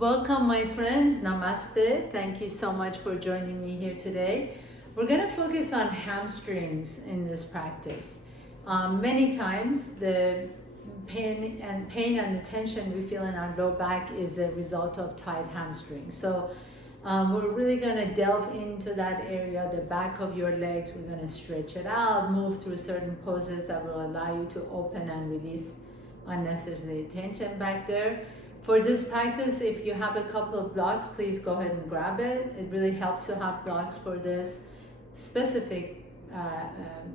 Welcome, my friends. Namaste. Thank you so much for joining me here today. We're going to focus on hamstrings in this practice. Many times, the pain and the tension we feel in our low back is a result of tight hamstrings. So we're really going to delve into that area, the back of your legs. We're going to stretch it out, move through certain poses that will allow you to open and release unnecessary tension back there. For this practice, if you have a couple of blocks, please go ahead and grab it. It really helps to have blocks for this specific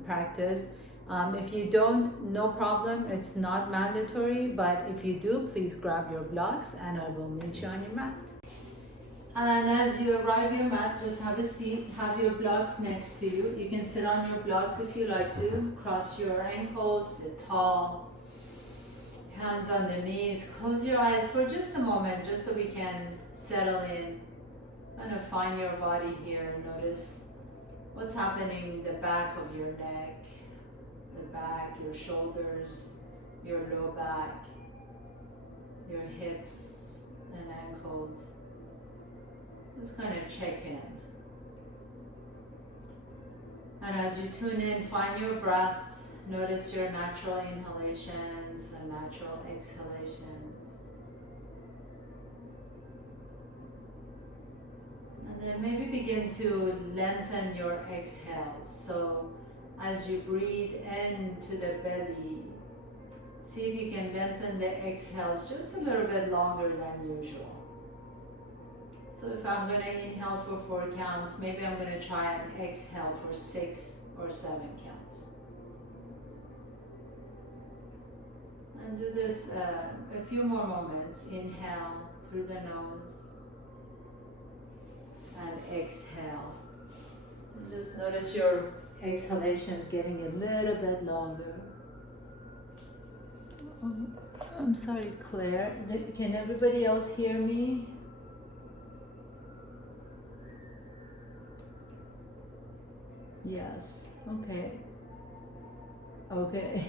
practice. If you don't, no problem. It's not mandatory, but if you do, please grab your blocks and I will meet you on your mat. And as you arrive your mat, just have a seat, have your blocks next to you. You can sit on your blocks if you like to. Cross your ankles, sit tall. Hands on the knees, close your eyes for just a moment, just so we can settle in. Kind of find your body here. Notice what's happening in the back of your neck, the back, your shoulders, your low back, your hips and ankles. Just kind of check in. And as you tune in, find your breath. Notice your natural inhalations and natural exhalations. And then maybe begin to lengthen your exhales. So as you breathe into the belly, see if you can lengthen the exhales just a little bit longer than usual. So if I'm going to inhale for 4 counts, maybe I'm going to try and exhale for 6 or 7 counts. And do this a few more moments. Inhale through the nose and exhale. And just notice your exhalations getting a little bit longer. I'm sorry, Claire. Can everybody else hear me? Yes. Okay. Okay.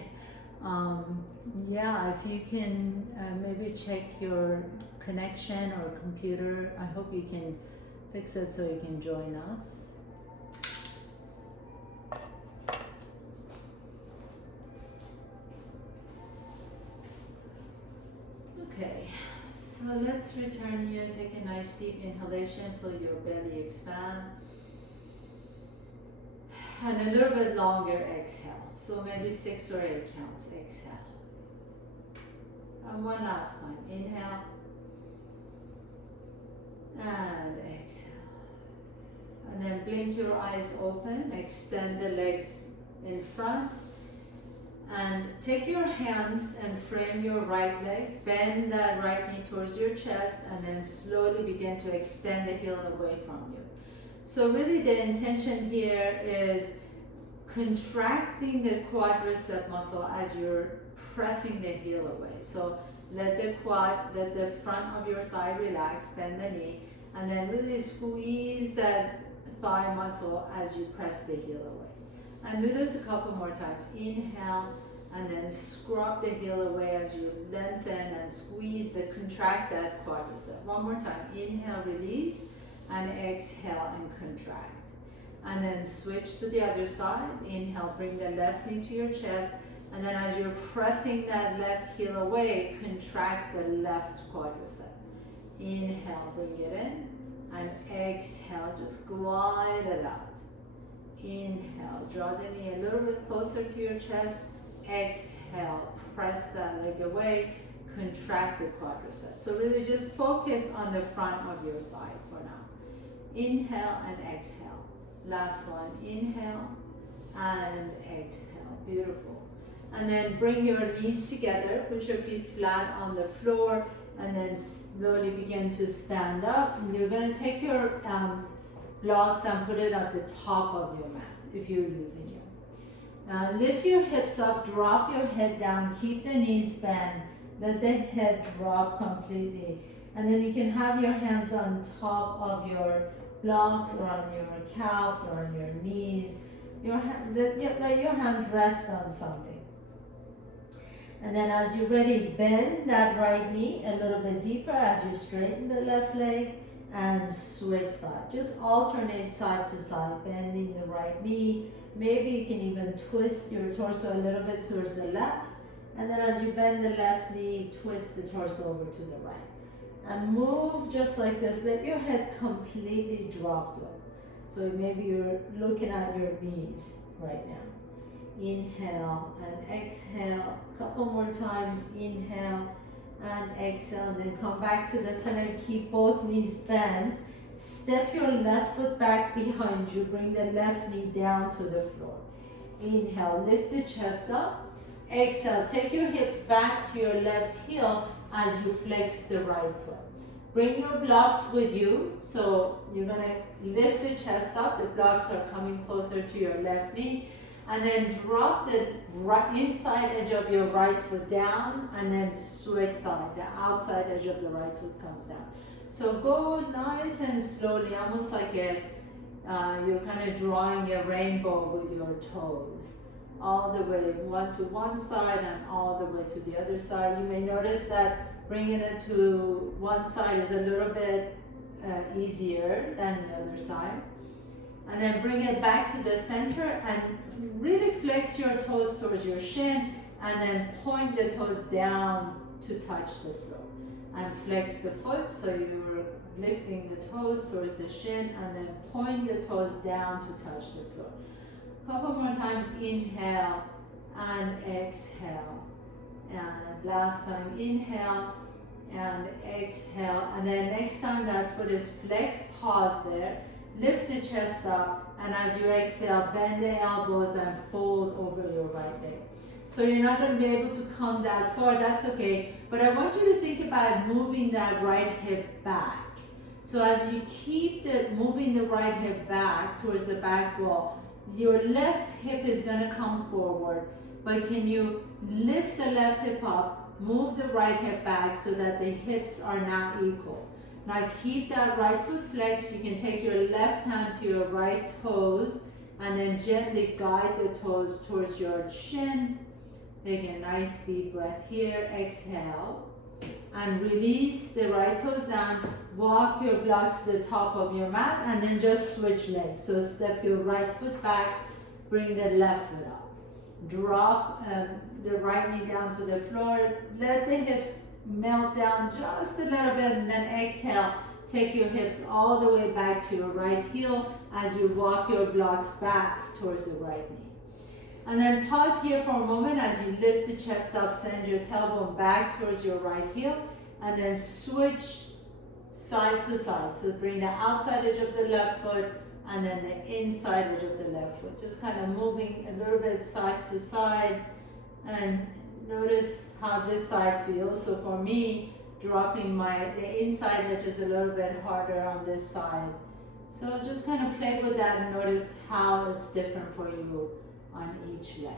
Yeah, if you can maybe check your connection or computer. I hope you can fix it so you can join us. Okay, so let's return here. Take a nice deep inhalation, feel your belly expand. And a little bit longer exhale. So maybe 6 or 8 counts. Exhale. And one last time. Inhale. And exhale. And then blink your eyes open. Extend the legs in front. And take your hands and frame your right leg. Bend that right knee towards your chest. And then slowly begin to extend the heel away from you. So really the intention here is contracting the quadricep muscle as you're pressing the heel away. So let the front of your thigh relax, bend the knee, and then really squeeze that thigh muscle as you press the heel away. And do this a couple more times. Inhale, and then scrub the heel away as you lengthen and squeeze contract that quadricep. One more time. Inhale, release. And exhale and contract. And then switch to the other side. Inhale, bring the left knee to your chest. And then as you're pressing that left heel away, contract the left quadricep. Inhale, bring it in. And exhale, just glide it out. Inhale, draw the knee a little bit closer to your chest. Exhale, press that leg away. Contract the quadricep. So really just focus on the front of your thigh for now. Inhale and exhale. Last one. Inhale and exhale. Beautiful. And then bring your knees together. Put your feet flat on the floor. And then slowly begin to stand up. And you're going to take your blocks and put it at the top of your mat if you're using it. Now lift your hips up. Drop your head down. Keep the knees bent. Let the head drop completely. And then you can have your hands on top of your blocks or on your calves or on your knees. Let your hands rest on something. And then as you're ready, bend that right knee a little bit deeper as you straighten the left leg and switch side. Just alternate side to side, bending the right knee. Maybe you can even twist your torso a little bit towards the left. And then as you bend the left knee, twist the torso over to the right. And move just like this. Let your head completely drop low. So maybe you're looking at your knees right now. Inhale and exhale. A couple more times. Inhale and exhale. And then come back to the center. Keep both knees bent. Step your left foot back behind you. Bring the left knee down to the floor. Inhale. Lift the chest up. Exhale. Take your hips back to your left heel as you flex the right foot. Bring your blocks with you. So you're going to lift the chest up. The blocks are coming closer to your left knee. And then drop the inside edge of your right foot down and then switch side. The outside edge of the right foot comes down. So go nice and slowly, almost like you're kind of drawing a rainbow with your toes. All the way one to one side and all the way to the other side. You may notice that bringing it to one side is a little bit easier than the other side. And then bring it back to the center and really flex your toes towards your shin and then point the toes down to touch the floor. And flex the foot so you're lifting the toes towards the shin and then point the toes down to touch the floor. Couple more times, inhale and exhale. And last time, inhale and exhale. And then next time that foot is flexed, pause there. Lift the chest up, and as you exhale, bend the elbows and fold over your right leg. So you're not going to be able to come that far, that's okay. But I want you to think about moving that right hip back. So as you keep moving the right hip back towards the back wall, your left hip is going to come forward. But can you lift the left hip up, move the right hip back so that the hips are now equal. Now keep that right foot flexed. You can take your left hand to your right toes and then gently guide the toes towards your shin. Take a nice deep breath here. Exhale. And release the right toes down. Walk your blocks to the top of your mat and then just switch legs. So step your right foot back. Bring the left foot up. Drop the right knee down to the floor. Let the hips melt down just a little bit and then exhale. Take your hips all the way back to your right heel as you walk your blocks back towards the right knee. And then pause here for a moment as you lift the chest up, send your tailbone back towards your right heel and then switch side to side. So bring the outside edge of the left foot and then the inside edge of the left foot. Just kind of moving a little bit side to side and notice how this side feels. So for me, dropping the inside edge is a little bit harder on this side. So just kind of play with that and notice how it's different for you on each leg.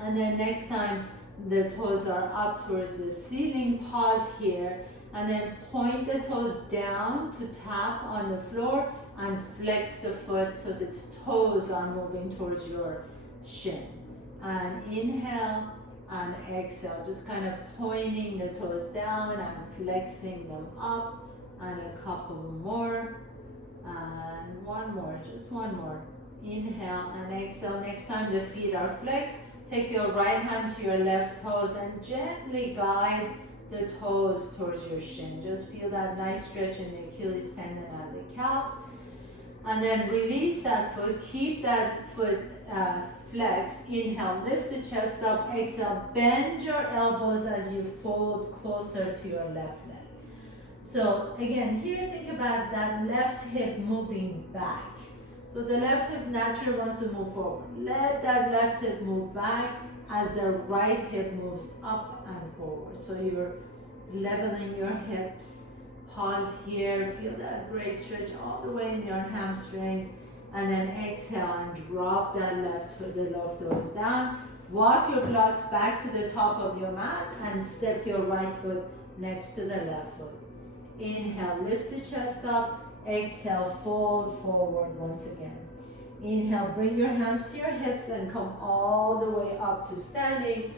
And then next time the toes are up towards the ceiling, pause here and then point the toes down to tap on the floor and flex the foot so the toes are moving towards your shin. And inhale and exhale, just kind of pointing the toes down and flexing them up, and a couple more, and one more, just one more. Inhale and exhale. Next time the feet are flexed, take your right hand to your left toes and gently guide the toes towards your shin. Just feel that nice stretch in the Achilles tendon and the calf. And then release that foot, keep that foot flex. Inhale, lift the chest up. Exhale, bend your elbows as you fold closer to your left leg. So again, here think about that left hip moving back. So the left hip naturally wants to move forward. Let that left hip move back as the right hip moves up and forward. So you're leveling your hips. Pause here, feel that great stretch all the way in your hamstrings, and then exhale and drop that left toes down. Walk your blocks back to the top of your mat and step your right foot next to the left foot. Inhale, lift the chest up. Exhale, fold forward once again. Inhale, bring your hands to your hips and come all the way up to standing.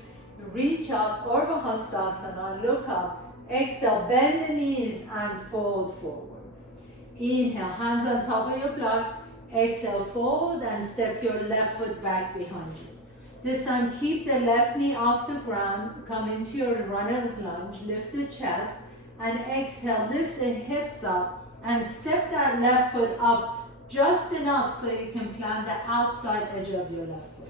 Reach up, Urdhva Hastasana, look up. Exhale, bend the knees and fold forward. Inhale, hands on top of your blocks. Exhale, fold and step your left foot back behind you. This time, keep the left knee off the ground. Come into your runner's lunge. Lift the chest and exhale, lift the hips up and step that left foot up just enough so you can plant the outside edge of your left foot.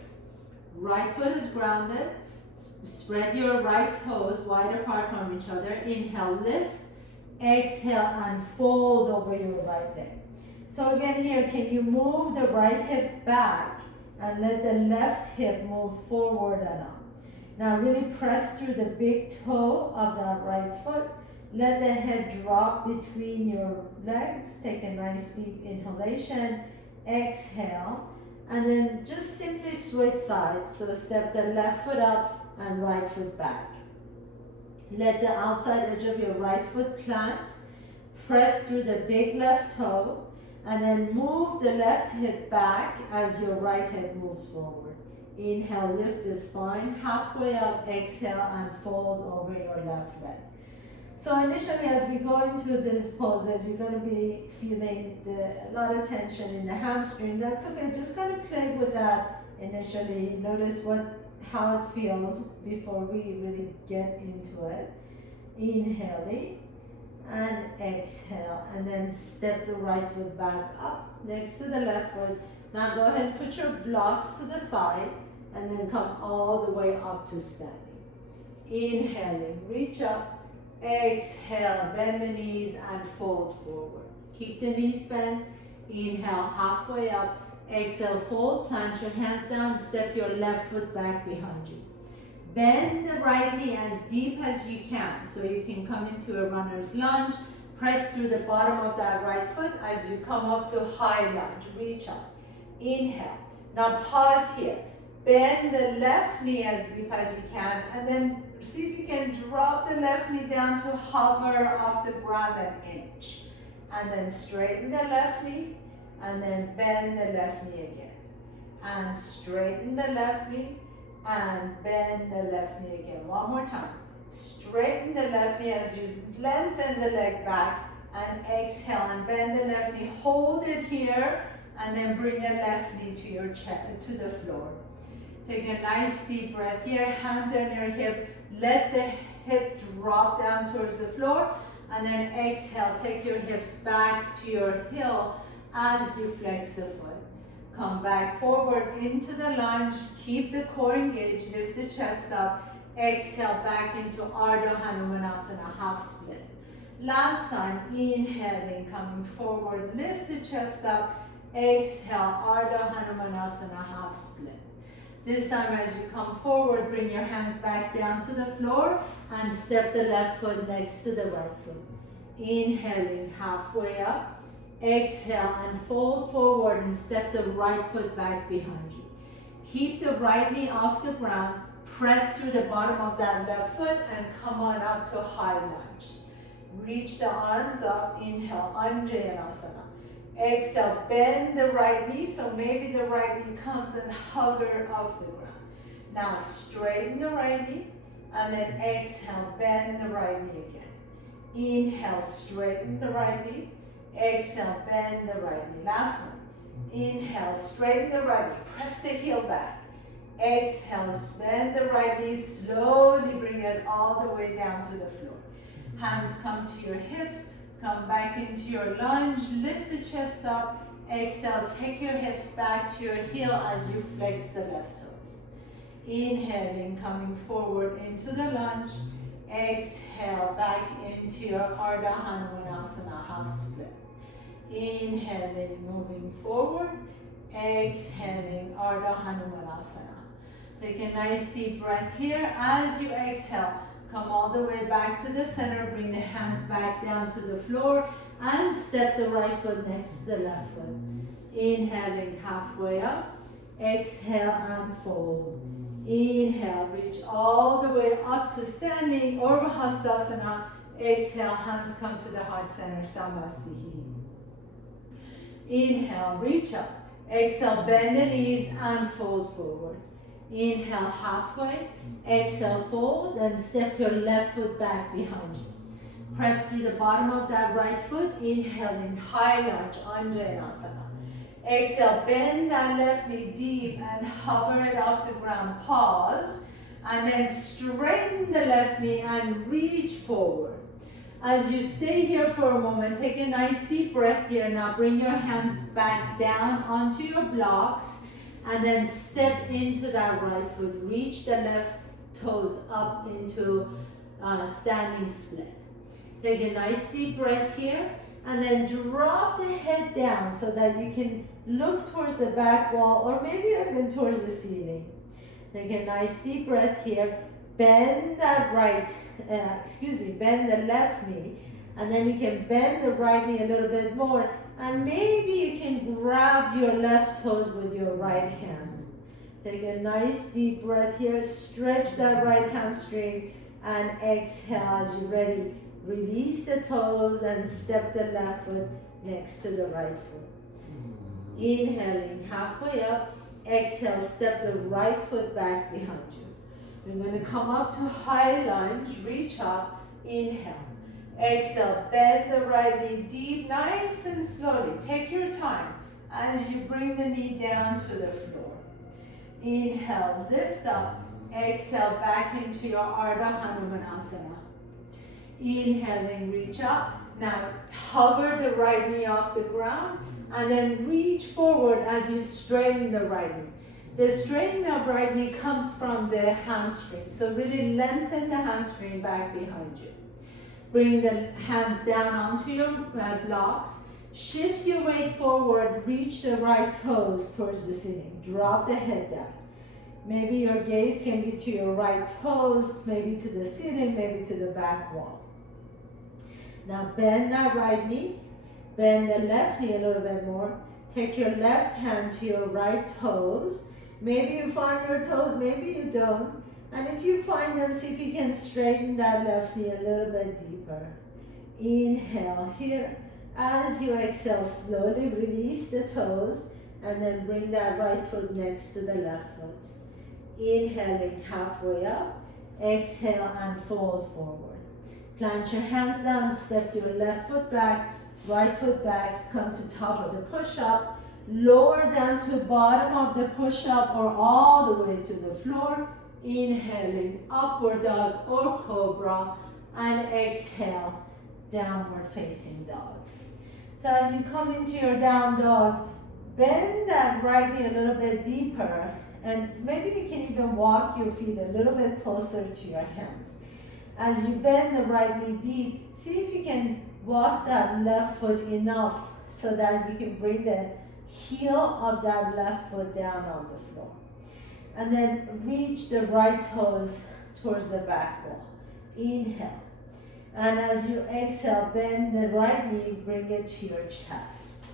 Right foot is grounded. Spread your right toes wide apart from each other. Inhale, lift. Exhale and fold over your right leg. So again here, can you move the right hip back and let the left hip move forward and up. Now really press through the big toe of that right foot. Let the head drop between your legs. Take a nice deep inhalation. Exhale. And then just simply switch sides. So step the left foot up and right foot back. Let the outside edge of your right foot plant. Press through the big left toe. And then move the left hip back as your right hip moves forward. Inhale, lift the spine. Halfway up, exhale and fold over your left leg. So initially as we go into this poses, you're going to be feeling a lot of tension in the hamstring. That's okay, just kind of play with that initially. Notice how it feels before we really get into it. Inhaling and exhale, and then step the right foot back up next to the left foot. Now go ahead and put your blocks to the side and then come all the way up to standing. Inhaling, reach up, exhale, bend the knees and fold forward. Keep the knees bent. Inhale, halfway up. Exhale, fold, plant your hands down, step your left foot back behind you. Bend the right knee as deep as you can, so you can come into a runner's lunge. Press through the bottom of that right foot as you come up to high lunge. Reach up. Inhale. Now pause here. Bend the left knee as deep as you can, and then see if you can drop the left knee down to hover off the ground an inch. And then straighten the left knee, and then bend the left knee again. And straighten the left knee, and bend the left knee again. One more time. Straighten the left knee as you lengthen the leg back, and exhale and bend the left knee. Hold it here, and then bring the left knee to your chest, to the floor. Take a nice deep breath here. Hands on your hip. Let the hip drop down towards the floor, and then exhale. Take your hips back to your heel as you flex the foot. Come back forward into the lunge. Keep the core engaged. Lift the chest up. Exhale back into Ardha Hanumanasana, half split. Last time, inhaling, coming forward. Lift the chest up. Exhale, Ardha Hanumanasana, half split. This time as you come forward, bring your hands back down to the floor and step the left foot next to the right foot. Inhaling, halfway up. Exhale and fold forward and step the right foot back behind you. Keep the right knee off the ground. Press through the bottom of that left foot and come on up to high lunge. Reach the arms up. Inhale, Anjayanasana. Exhale, bend the right knee, so maybe the right knee comes and hover off the ground. Now straighten the right knee, and then exhale, bend the right knee again. Inhale, straighten the right knee. Exhale, bend the right knee. Last one. Inhale, straighten the right knee. Press the heel back. Exhale, bend the right knee. Slowly bring it all the way down to the floor. Hands come to your hips. Come back into your lunge. Lift the chest up. Exhale, take your hips back to your heel as you flex the left toes. Inhaling, coming forward into the lunge. Exhale, back into your Ardha Hanumanasana, half split. Inhaling, moving forward. Exhaling, Ardha Hanumanasana. Take a nice deep breath here. As you exhale, come all the way back to the center. Bring the hands back down to the floor and step the right foot next to the left foot. Inhaling, halfway up. Exhale and fold. Inhale, reach all the way up to standing, Urdhva Hastasana. Exhale, hands come to the heart center, Samastihi. Inhale, reach up. Exhale, bend the knees and fold forward. Inhale halfway, exhale fold, and step your left foot back behind you. Press through the bottom of that right foot, inhaling high lunge, Anjaneyasana. Exhale, bend that left knee deep and hover it off the ground, pause, and then straighten the left knee and reach forward. As you stay here for a moment, take a nice deep breath here. Now bring your hands back down onto your blocks and then step into that right foot. Reach the left toes up into standing split. Take a nice deep breath here and then drop the head down so that you can look towards the back wall or maybe even towards the ceiling. Take a nice deep breath here. Bend that bend the left knee, and then you can bend the right knee a little bit more, and maybe you can grab your left toes with your right hand. Take a nice deep breath here, stretch that right hamstring, and exhale as you're ready. Release the toes and step the left foot next to the right foot. Inhaling halfway up, exhale, step the right foot back behind you. We're going to come up to high lunge, reach up, inhale. Exhale, bend the right knee deep, nice and slowly. Take your time as you bring the knee down to the floor. Inhale, lift up. Exhale, back into your Ardha Hanumanasana. Inhaling, reach up. Now hover the right knee off the ground and then reach forward as you straighten the right knee. The straightening of right knee comes from the hamstring. So really lengthen the hamstring back behind you. Bring the hands down onto your blocks. Shift your weight forward. Reach the right toes towards the ceiling. Drop the head down. Maybe your gaze can be to your right toes, maybe to the ceiling, maybe to the back wall. Now bend that right knee. Bend the left knee a little bit more. Take your left hand to your right toes. Maybe you find your toes, maybe you don't. And if you find them, see if you can straighten that left knee a little bit deeper. Inhale here. As you exhale, slowly release the toes and then bring that right foot next to the left foot. Inhaling halfway up. Exhale and fold forward. Plant your hands down, step your left foot back, right foot back, come to top of the push-up. Lower down to bottom of the push-up or all the way to the floor. Inhaling, upward dog or cobra, and exhale, downward facing dog. So as you come into your down dog, bend that right knee a little bit deeper, and maybe you can even walk your feet a little bit closer to your hands. As you bend the right knee deep, see if you can walk that left foot enough so that you can bring the heel of that left foot down on the floor. And then reach the right toes towards the back wall. Inhale. And as you exhale, bend the right knee, bring it to your chest.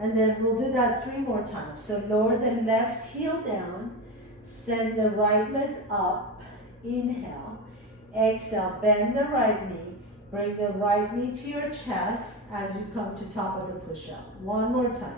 And then we'll do that 3 more times. So lower the left heel down, send the right leg up, inhale. Exhale, bend the right knee, bring the right knee to your chest as you come to top of the push-up. 1 more time.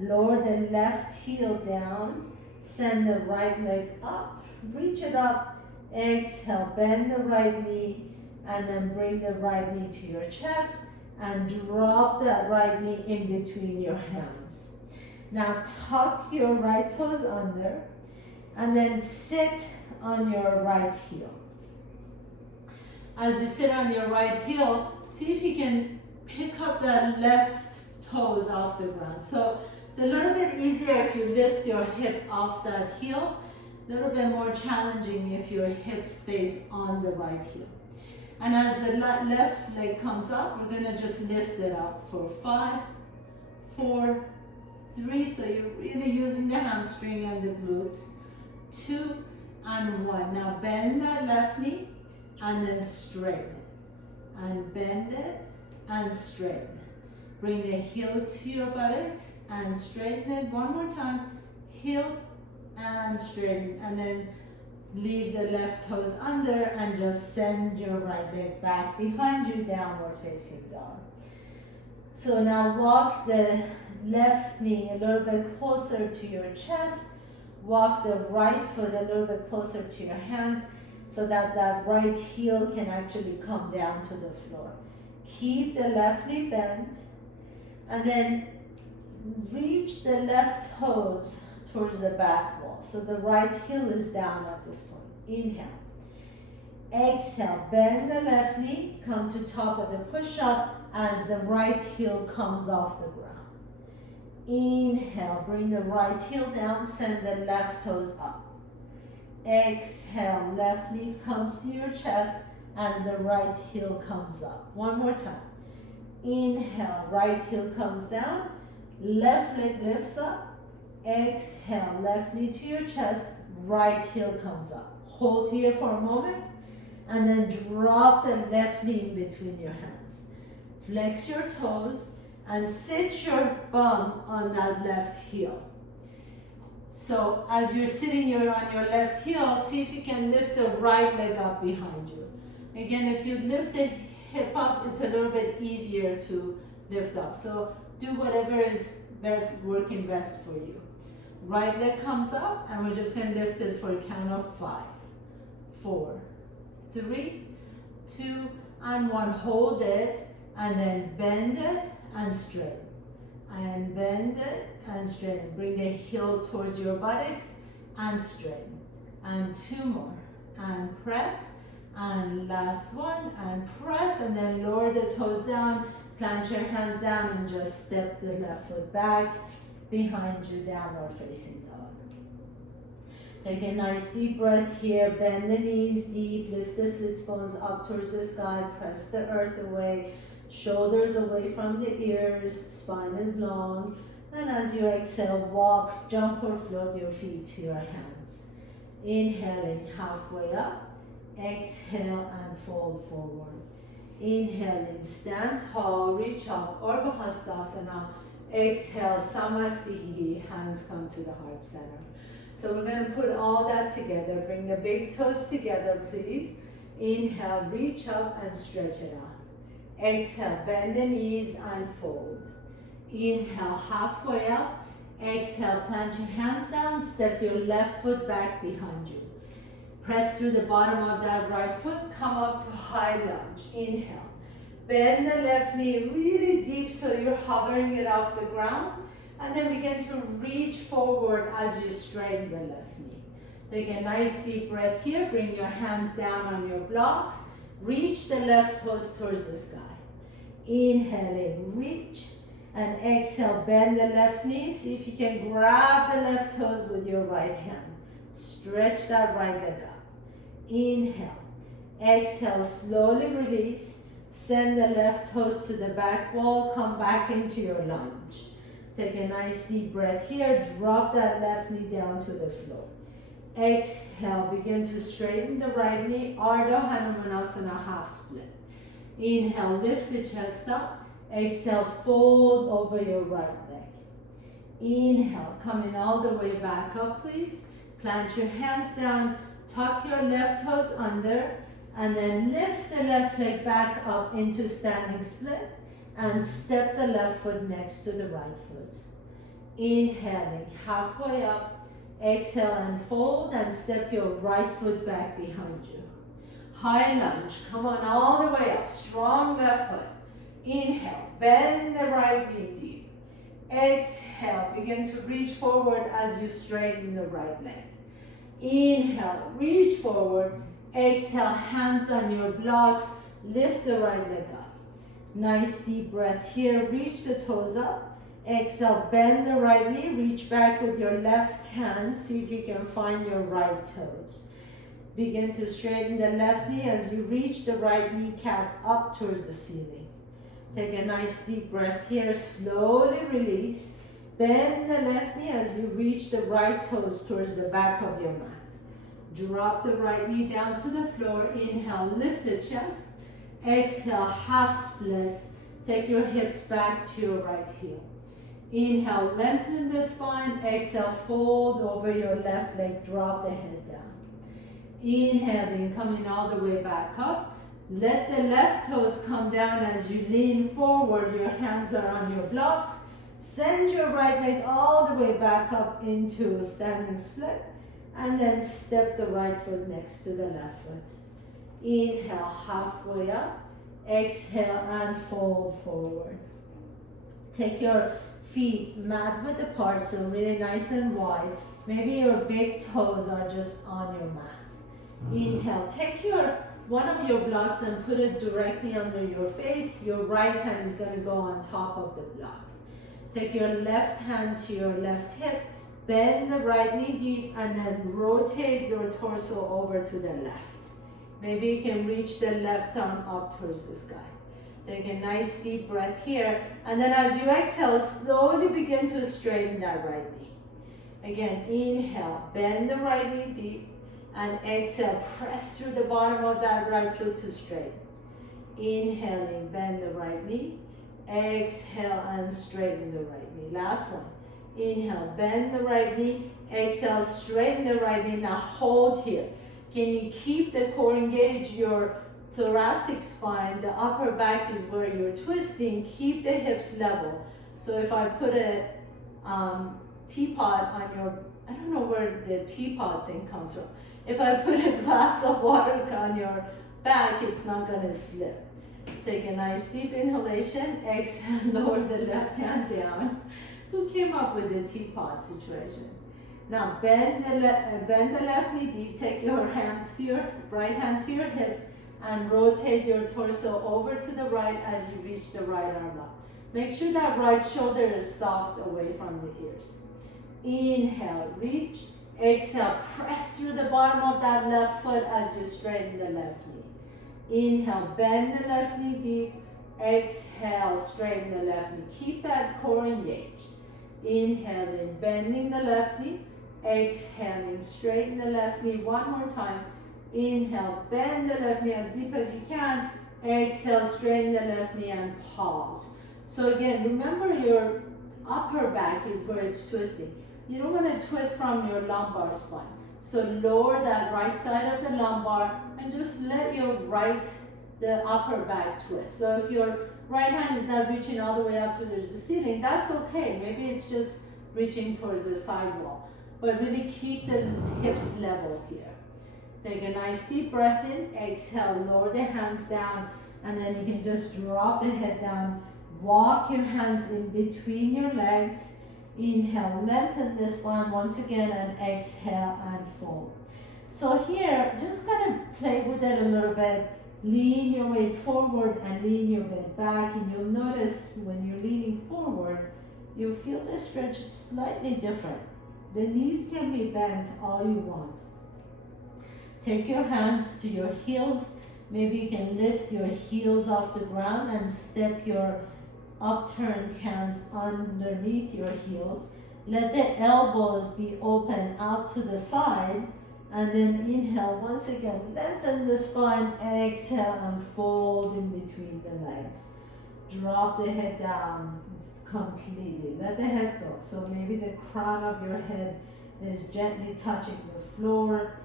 Lower the left heel down, send the right leg up, reach it up, exhale, bend the right knee, and then bring the right knee to your chest and drop that right knee in between your hands. Now tuck your right toes under and then sit on your right heel. As you sit on your right heel, see if you can pick up that left toes off the ground. So it's a little bit easier if you lift your hip off that heel. A little bit more challenging if your hip stays on the right heel. And as the left leg comes up, we're going to just lift it up for 5, 4, 3. So you're really using the hamstring and the glutes. 2 and 1. Now bend that left knee and then straighten it. And bend it and straighten it. Bring the heel to your buttocks and straighten it. 1 more time. Heel and straighten. And then leave the left toes under and just send your right leg back behind you, downward facing dog. So now walk the left knee a little bit closer to your chest. Walk the right foot a little bit closer to your hands so that that right heel can actually come down to the floor. Keep the left knee bent, and then reach the left toes towards the back wall. So the right heel is down at this point. Inhale. Exhale, bend the left knee, come to top of the push-up as the right heel comes off the ground. Inhale, bring the right heel down, send the left toes up. Exhale, left knee comes to your chest as the right heel comes up. One more time. Inhale, right heel comes down, left leg lifts up. Exhale, left knee to your chest, right heel comes up. Hold here for a moment, and then drop the left knee in between your hands. Flex your toes and sit your bum on that left heel. So as you're sitting here on your left heel, see if you can lift the right leg up behind you. Again, if you lift the hip up, it's a little bit easier to lift up. So do whatever is best, working best for you. Right leg comes up, and we're just going to lift it for a count of 5, 4, 3, 2, and 1. Hold it, and then bend it and straighten. And bend it and straighten. Bring the heel towards your buttocks and straighten. And 2 more. And press. And last one. And press. And then lower the toes down. Plant your hands down and just step the left foot back behind you, downward facing dog. Take a nice deep breath here. Bend the knees deep. Lift the sits bones up towards the sky. Press the earth away. Shoulders away from the ears. Spine is long. And as you exhale, walk, jump or float your feet to your hands. Inhaling halfway up. Exhale and fold forward. Inhaling, stand tall, reach up, Urdhva Hastasana. Exhale, Samasthiti, hands come to the heart center. So we're going to put all that together. Bring the big toes together, please. Inhale, reach up and stretch it out. Exhale, bend the knees and fold. Inhale, halfway up. Exhale, plant your hands down, step your left foot back behind you. Press through the bottom of that right foot, come up to high lunge. Inhale. Bend the left knee really deep so you're hovering it off the ground. And then begin to reach forward as you straighten the left knee. Take a nice deep breath here. Bring your hands down on your blocks. Reach the left toes towards the sky. Inhaling, reach. And exhale, bend the left knee. See if you can grab the left toes with your right hand. Stretch that right leg up. Inhale. Exhale, slowly release. Send the left toes to the back wall. Come back into your lunge. Take a nice deep breath here. Drop that left knee down to the floor. Exhale, begin to straighten the right knee. Ardha Hanumanasana, half split. Inhale, lift the chest up. Exhale, fold over your right leg. Inhale, coming all the way back up, please. Plant your hands down, tuck your left toes under, and then lift the left leg back up into standing split, and step the left foot next to the right foot. Inhaling, halfway up. Exhale and fold, and step your right foot back behind you. High lunge, come on all the way up, strong left foot. Inhale, bend the right knee deep. Exhale, begin to reach forward as you straighten the right leg. Inhale, reach forward. Exhale, hands on your blocks, lift the right leg up. Nice deep breath here, reach the toes up. Exhale, bend the right knee, reach back with your left hand, see if you can find your right toes. Begin to straighten the left knee as you reach the right kneecap up towards the ceiling. Take a nice deep breath here, slowly release. Bend the left knee as you reach the right toes towards the back of your mat. Drop the right knee down to the floor. Inhale, lift the chest. Exhale, half split. Take your hips back to your right heel. Inhale, lengthen the spine. Exhale, fold over your left leg. Drop the head down. Inhaling, coming all the way back up. Let the left toes come down as you lean forward. Your hands are on your blocks. Send your right leg all the way back up into a standing split, and then step the right foot next to the left foot. Inhale, halfway up. Exhale and fold forward. Take your feet mat width apart, so really nice and wide. Maybe your big toes are just on your mat. Inhale, take one of your blocks and put it directly under your face. Your right hand is going to go on top of the block. Take your left hand to your left hip, bend the right knee deep, and then rotate your torso over to the left. Maybe you can reach the left arm up towards the sky. Take a nice deep breath here, and then as you exhale, slowly begin to straighten that right knee. Again, inhale, bend the right knee deep, and exhale, press through the bottom of that right foot to straighten. Inhaling, bend the right knee. Exhale and straighten the right knee. Last one. Inhale, bend the right knee. Exhale, straighten the right knee. Now hold here. Can you keep the core engaged? Your thoracic spine, the upper back is where you're twisting. Keep the hips level. So if I put a teapot on your, I don't know where the teapot thing comes from. If I put a glass of water on your back, it's not going to slip. Take a nice deep inhalation. Exhale, lower the left hand down. Who came up with the teapot situation? Now bend the left knee deep. Take your hands to your right hand to your hips and rotate your torso over to the right as you reach the right arm up. Make sure that right shoulder is soft away from the ears. Inhale, reach. Exhale, press through the bottom of that left foot as you straighten the left knee. Inhale, bend the left knee deep. Exhale, straighten the left knee. Keep that core engaged. Inhaling, bending the left knee. Exhaling, straighten the left knee. One more time. Inhale, bend the left knee as deep as you can. Exhale, straighten the left knee and pause. So again, remember your upper back is where it's twisting. You don't want to twist from your lumbar spine. So lower that right side of the lumbar and just let your the upper back twist. So if your right hand is not reaching all the way up towards the ceiling, that's okay. Maybe it's just reaching towards the sidewall. But really keep the hips level here. Take a nice deep breath in. Exhale, lower the hands down. And then you can just drop the head down. Walk your hands in between your legs. Inhale, lengthen the spine once again, and exhale and fold. So here, just kind of play with it a little bit. Lean your weight forward and lean your weight back, and you'll notice when you're leaning forward, you feel the stretch is slightly different. The knees can be bent all you want. Take your hands to your heels. Maybe you can lift your heels off the ground and step your upturned hands underneath your heels. Let the elbows be open out to the side, and then inhale once again. Lengthen the spine, exhale and fold in between the legs. Drop the head down completely. Let the head go. So maybe the crown of your head is gently touching the floor.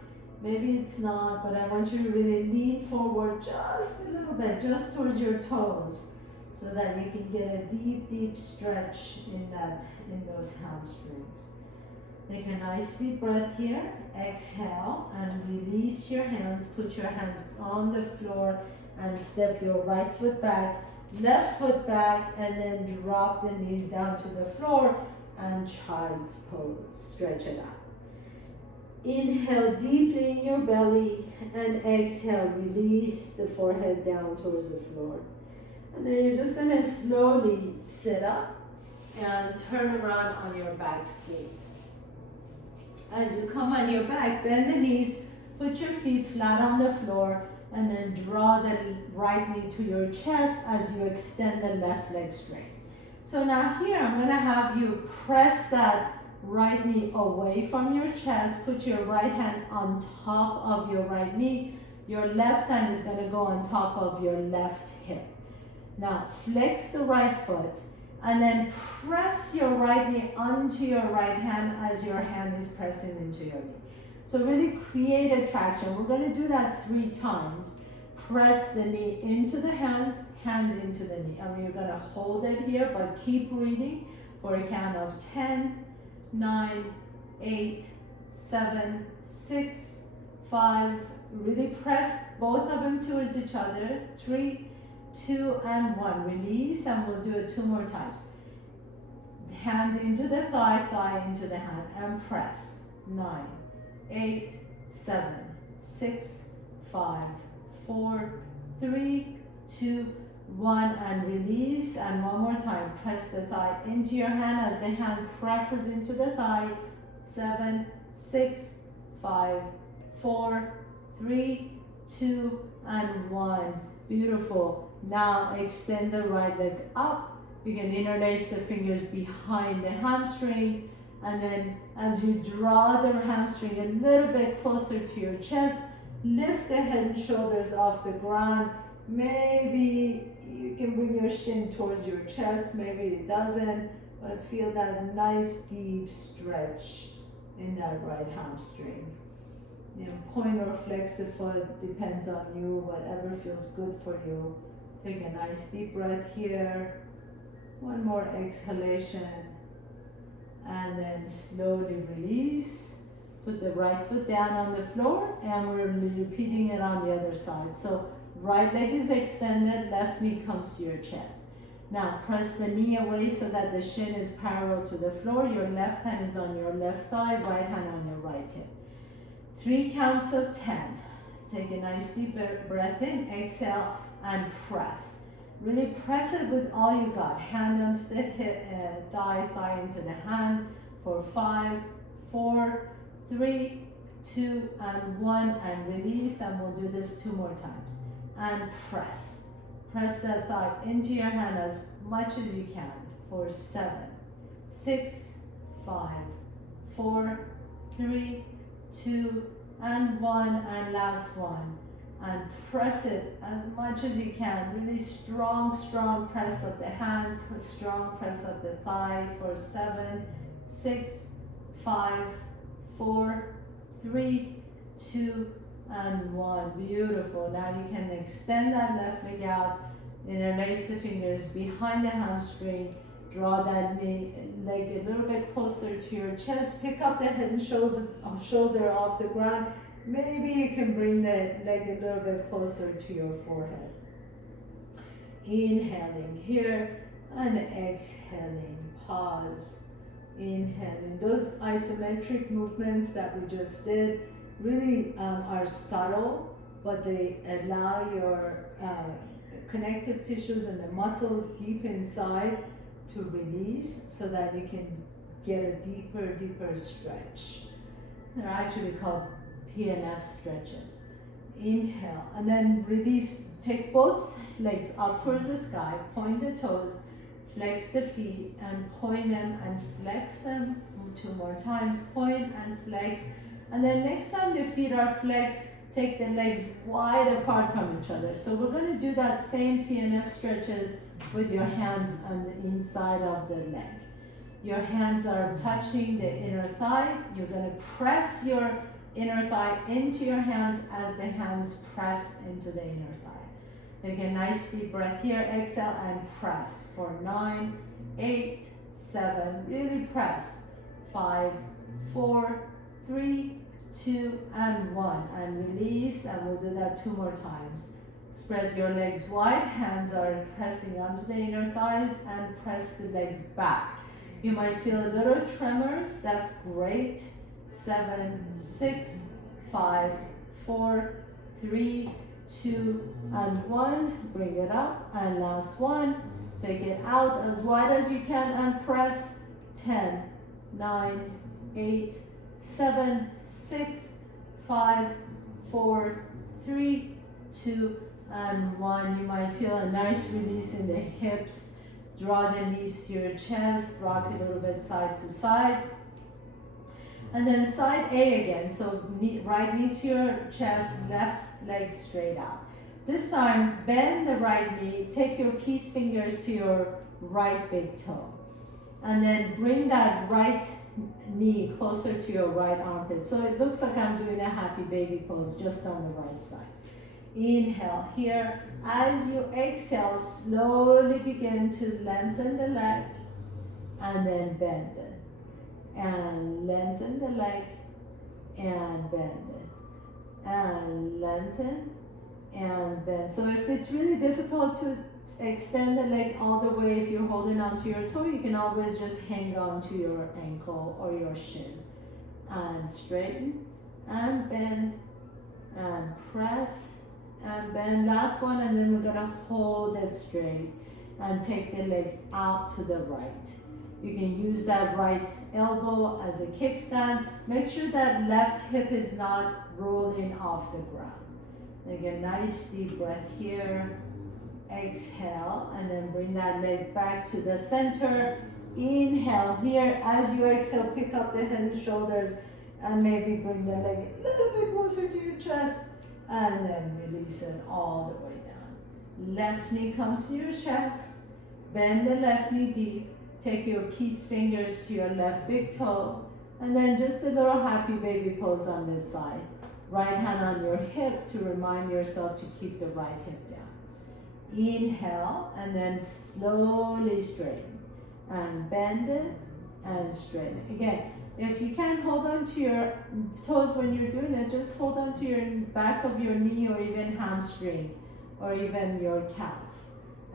Maybe it's not, but I want you to really lean forward just a little bit, just towards your toes, so that you can get a deep, deep stretch in those hamstrings. Take a nice deep breath here. Exhale and release your hands. Put your hands on the floor and step your right foot back, left foot back, and then drop the knees down to the floor and child's pose. Stretch it out. Inhale deeply in your belly and exhale, release the forehead down towards the floor. And then you're just going to slowly sit up and turn around on your back knees. As you come on your back, bend the knees, put your feet flat on the floor, and then draw the right knee to your chest as you extend the left leg straight. So now here, I'm going to have you press that right knee away from your chest. Put your right hand on top of your right knee. Your left hand is going to go on top of your left hip. Now flex the right foot and then press your right knee onto your right hand as your hand is pressing into your knee. So really create a traction. We're going to do that 3 times. Press the knee into the hand, hand into the knee. And you're going to hold it here, but keep breathing. for a count of 10, 9, 8, 7, 6, 5. Really press both of them towards each other. 3, 2, and 1. Release, and we'll do it 2 more times. Hand into the thigh, thigh into the hand, and press. 9, 8, 7, 6, 5, 4, 3, 2, 1, and release. And one more time. Press the thigh into your hand as the hand presses into the thigh. 7, 6, 5, 4, 3, 2, and 1. Beautiful. Now extend the right leg up. You can interlace the fingers behind the hamstring, and then as you draw the hamstring a little bit closer to your chest, lift the head and shoulders off the ground. Maybe you can bring your shin towards your chest, maybe it doesn't, but feel that nice deep stretch in that right hamstring. You know, point or flex the foot, depends on you, whatever feels good for you. Take a nice deep breath here. One more exhalation. And then slowly release. Put the right foot down on the floor, and we're repeating it on the other side. So right leg is extended, left knee comes to your chest. Now press the knee away so that the shin is parallel to the floor. Your left hand is on your left thigh, right hand on your right hip. 3 counts of 10. Take a nice deep breath in, exhale, and press. Really press it with all you got. Hand onto the hip, thigh, thigh into the hand for 5, 4, 3, 2, and 1, and release. And we'll do this 2 more times. And press. Press that thigh into your hand as much as you can for 7, 6, 5, 4, 3, 2, and 1, and last one. And press it as much as you can. Really strong, strong press of the hand, strong press of the thigh for 7, 6, 5, 4, 3, 2, and 1. Beautiful. Now you can extend that left leg out, interlace the fingers behind the hamstring, draw that knee, leg a little bit closer to your chest, pick up the head and shoulder off the ground. Maybe you can bring the leg a little bit closer to your forehead. Inhaling here and exhaling. Pause. Inhaling. Those isometric movements that we just did really are subtle, but they allow your connective tissues and the muscles deep inside to release so that you can get a deeper stretch. They're actually called PNF stretches. Inhale, and then release. Take both legs up towards the sky, point the toes, flex the feet, and point them and flex them. 2 more times, point and flex. And then next time the feet are flexed, take the legs wide apart from each other. So we're going to do that same PNF stretches with your hands on the inside of the leg. Your hands are touching the inner thigh. You're going to press your inner thigh into your hands as the hands press into the inner thigh. Take a nice deep breath here. Exhale and press for 9, 8, 7. Really press. 5, 4, 3, 2, and 1. And release, and we'll do that 2 more times. Spread your legs wide. Hands are pressing onto the inner thighs, and press the legs back. You might feel a little tremors. That's great. 7, 6, 5, 4, 3, 2, and 1. Bring it up, and last one. Take it out as wide as you can and press. 10, 9, 8, 7, 6, 5, 4, 3, 2, and 1. You might feel a nice release in the hips. Draw the knees to your chest, rock a little bit side to side. And then side A again. So right knee to your chest, left leg straight out. This time, bend the right knee, take your peace fingers to your right big toe. And then bring that right knee closer to your right armpit. So it looks like I'm doing a happy baby pose just on the right side. Inhale here. As you exhale, slowly begin to lengthen the leg. and then bend it. And lengthen the leg and bend it. And lengthen and bend. So if it's really difficult to extend the leg all the way, if you're holding onto your toe, you can always just hang on to your ankle or your shin. And straighten and bend and press and bend. Last one, and then we're gonna hold it straight and take the leg out to the right. You can use that right elbow as a kickstand. Make sure that left hip is not rolling off the ground. Again, nice deep breath here. Exhale, and then bring that leg back to the center. Inhale here. As you exhale, pick up the head and shoulders, and maybe bring the leg a little bit closer to your chest, and then release it all the way down. Left knee comes to your chest. Bend the left knee deep. Take your peace fingers to your left big toe, and then just a little happy baby pose on this side. Right hand on your hip to remind yourself to keep the right hip down. Inhale, and then slowly straighten and bend it and straighten. Again, if you can't hold on to your toes when you're doing it, just hold on to your back of your knee or even hamstring or even your calf.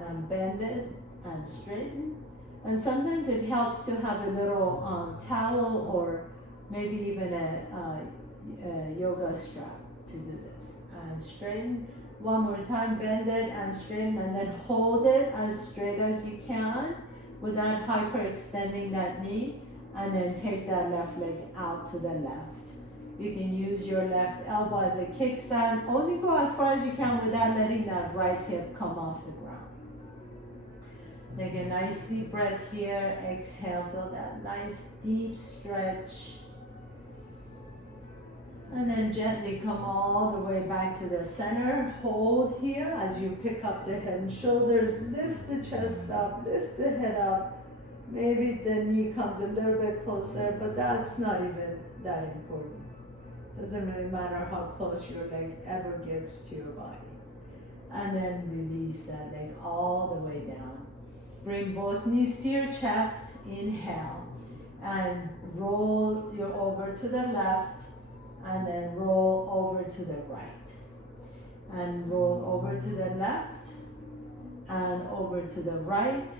And bend it and straighten. And sometimes it helps to have a little towel or maybe even a yoga strap to do this. And straighten. One more time, bend it and straighten, and then hold it as straight as you can without hyperextending that knee, and then take that left leg out to the left. You can use your left elbow as a kickstand. Only go as far as you can without letting that right hip come off the ground. Take a nice deep breath here. Exhale, feel that nice deep stretch. And then gently come all the way back to the center. Hold here as you pick up the head and shoulders. Lift the chest up, lift the head up. Maybe the knee comes a little bit closer, but that's not even that important. Doesn't really matter how close your leg ever gets to your body. And then release that leg all the way down. Bring both knees to your chest. Inhale. And roll you over to the left. And then roll over to the right. And roll over to the left. And over to the right.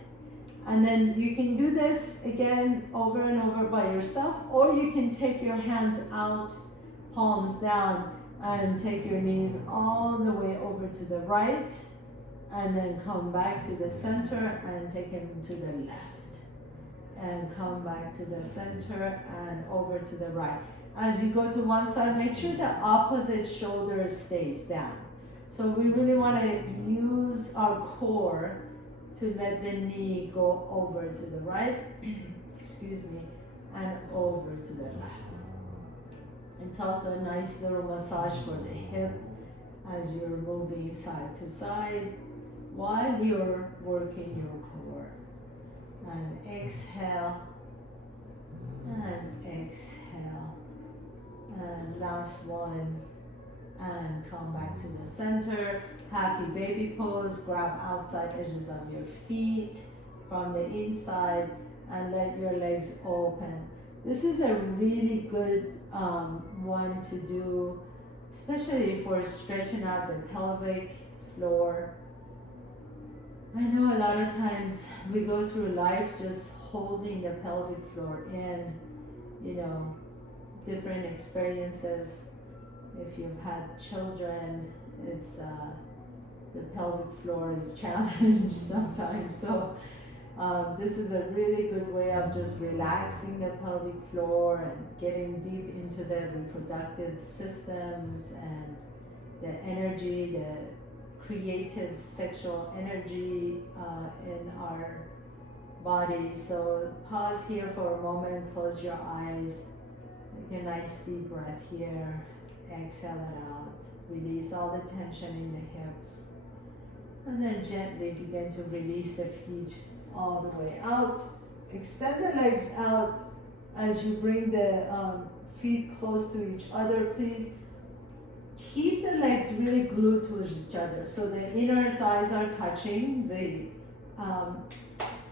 And then you can do this again over and over by yourself, or you can take your hands out, palms down, and take your knees all the way over to the right, and then come back to the center and take them to the left. And come back to the center and over to the right. As you go to one side, make sure the opposite shoulder stays down. So we really want to use our core to let the knee go over to the right, excuse me, and over to the left. It's also a nice little massage for the hip as you're moving side to side while you're working your core. And exhale, and exhale. And last one, and come back to the center. Happy baby pose. Grab outside edges of your feet from the inside and let your legs open. This is a really good one to do, especially for stretching out the pelvic floor. I know a lot of times we go through life just holding the pelvic floor in, you know, different experiences. If you've had children, it's the pelvic floor is challenged sometimes. So this is a really good way of just relaxing the pelvic floor and getting deep into the reproductive systems and the energy, the creative sexual energy in our body. So pause here for a moment, close your eyes, take a nice deep breath here. Exhale it out. Release all the tension in the hips. And then gently begin to release the feet all the way out. Extend the legs out as you bring the feet close to each other, please. Keep the legs really glued to each other so the inner thighs are touching. The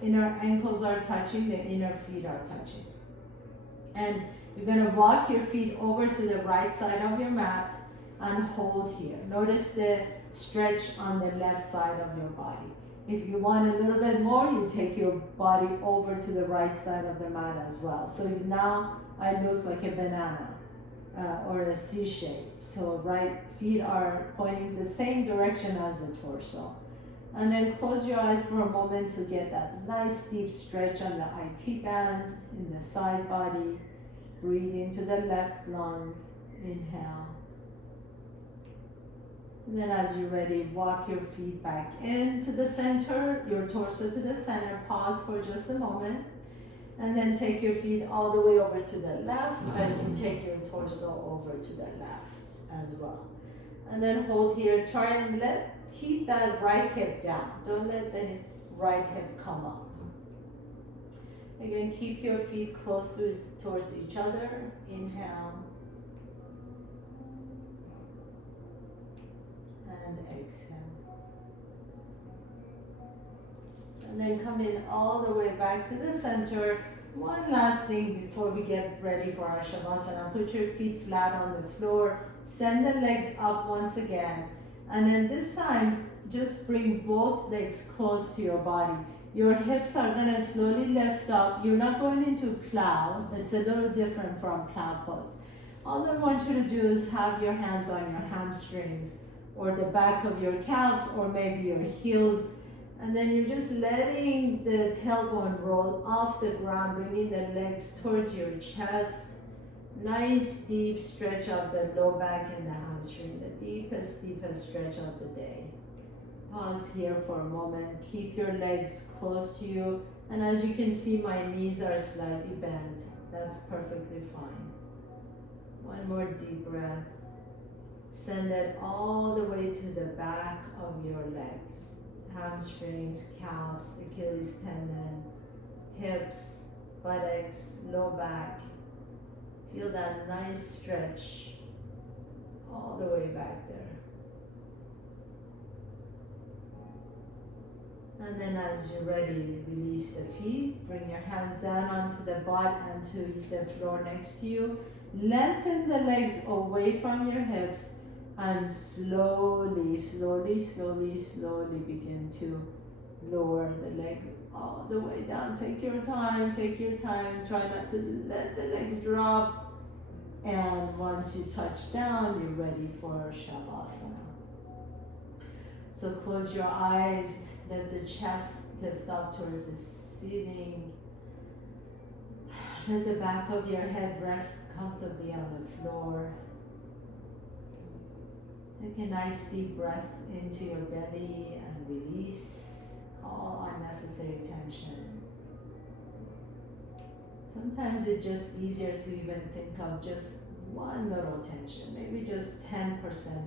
inner ankles are touching, the inner feet are touching. And you're going to walk your feet over to the right side of your mat and hold here. Notice the stretch on the left side of your body. If you want a little bit more, you take your body over to the right side of the mat as well. So now I look like a banana or a C shape. So right feet are pointing the same direction as the torso. And then close your eyes for a moment to get that nice deep stretch on the IT band in the side body. Breathe into the left lung. Inhale. And then as you're ready, walk your feet back into the center, your torso to the center. Pause for just a moment. And then take your feet all the way over to the left as you take your torso over to the left as well. And then hold here. Try and keep that right hip down. Don't let the right hip come up. Again, keep your feet close towards each other. Inhale. And exhale. And then come in all the way back to the center. One last thing before we get ready for our Shavasana. Put your feet flat on the floor. Send the legs up once again. And then this time, just bring both legs close to your body. Your hips are going to slowly lift up. You're not going into plow. It's a little different from plow pose. All I want you to do is have your hands on your hamstrings or the back of your calves or maybe your heels. And then you're just letting the tailbone roll off the ground, bringing the legs towards your chest. Nice deep stretch of the low back and the hamstring, the deepest stretch of the day. Pause here for a moment. Keep your legs close to you. And as you can see, my knees are slightly bent. That's perfectly fine. One more deep breath. Send it all the way to the back of your legs. Hamstrings, calves, Achilles tendon, hips, buttocks, low back. Feel that nice stretch all the way back there. And then as you're ready, release the feet. Bring your hands down onto the butt and to the floor next to you. Lengthen the legs away from your hips and slowly begin to lower the legs all the way down. Take your time. Try not to let the legs drop. And once you touch down, you're ready for Shavasana. So close your eyes. Let the chest lift up towards the ceiling. Let the back of your head rest comfortably on the floor. Take a nice deep breath into your belly and release all unnecessary tension. Sometimes it's just easier to even think of just one little tension, maybe just 10%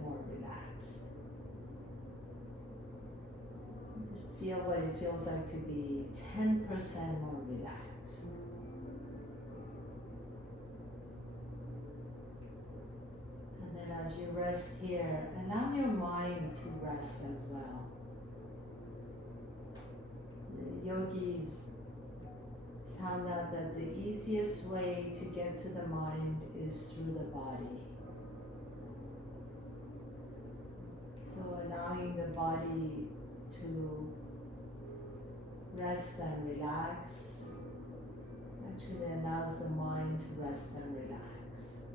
more relaxed. Feel what it feels like to be 10% more relaxed. And then as you rest here, allow your mind to rest as well. The yogis found out that the easiest way to get to the mind is through the body. So allowing the body to rest and relax actually allows the mind to rest and relax.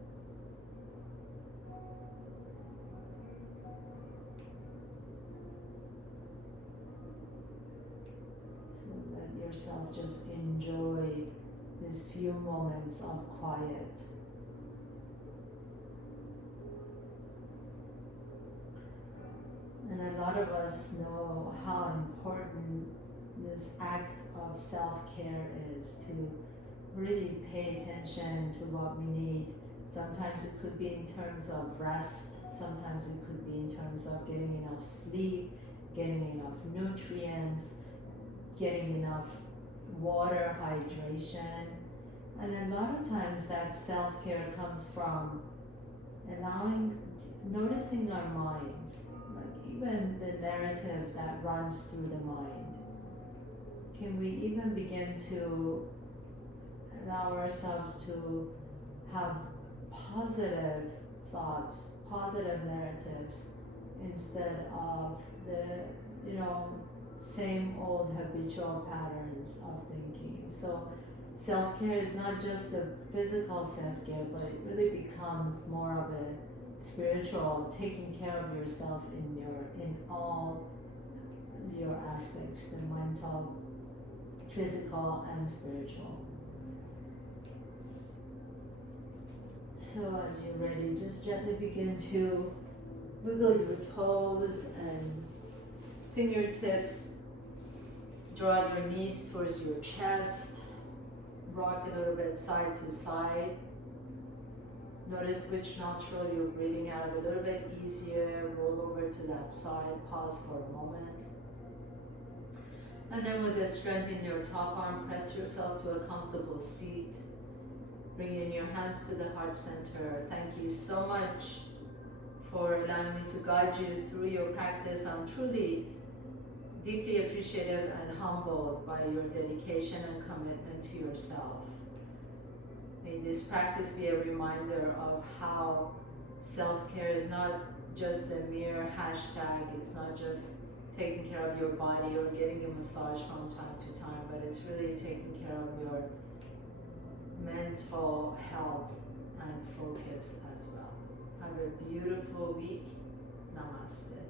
So let yourself just enjoy these few moments of quiet. And a lot of us know how important this act of self-care is, to really pay attention to what we need. Sometimes it could be in terms of rest, sometimes it could be in terms of getting enough sleep, getting enough nutrients, getting enough water, hydration. And a lot of times that self-care comes from noticing our minds, like even the narrative that runs through the mind. can we even begin to allow ourselves to have positive thoughts, positive narratives, instead of the, same old habitual patterns of thinking. So self-care is not just the physical self-care, but it really becomes more of a spiritual, taking care of yourself in all your aspects, the mental, physical, and spiritual. So as you're ready, just gently begin to wiggle your toes and fingertips. Draw your knees towards your chest. Rock a little bit side to side. Notice which nostril you're breathing out of a little bit easier. Roll over to that side. Pause for a moment. And then with the strength in your top arm, press yourself to a comfortable seat. Bring in your hands to the heart center. Thank you so much for allowing me to guide you through your practice. I'm truly deeply appreciative and humbled by your dedication and commitment to yourself. May this practice be a reminder of how self-care is not just a mere hashtag. It's not just taking care of your body or getting a massage from time to time, but it's really taking care of your mental health and focus as well. Have a beautiful week. Namaste.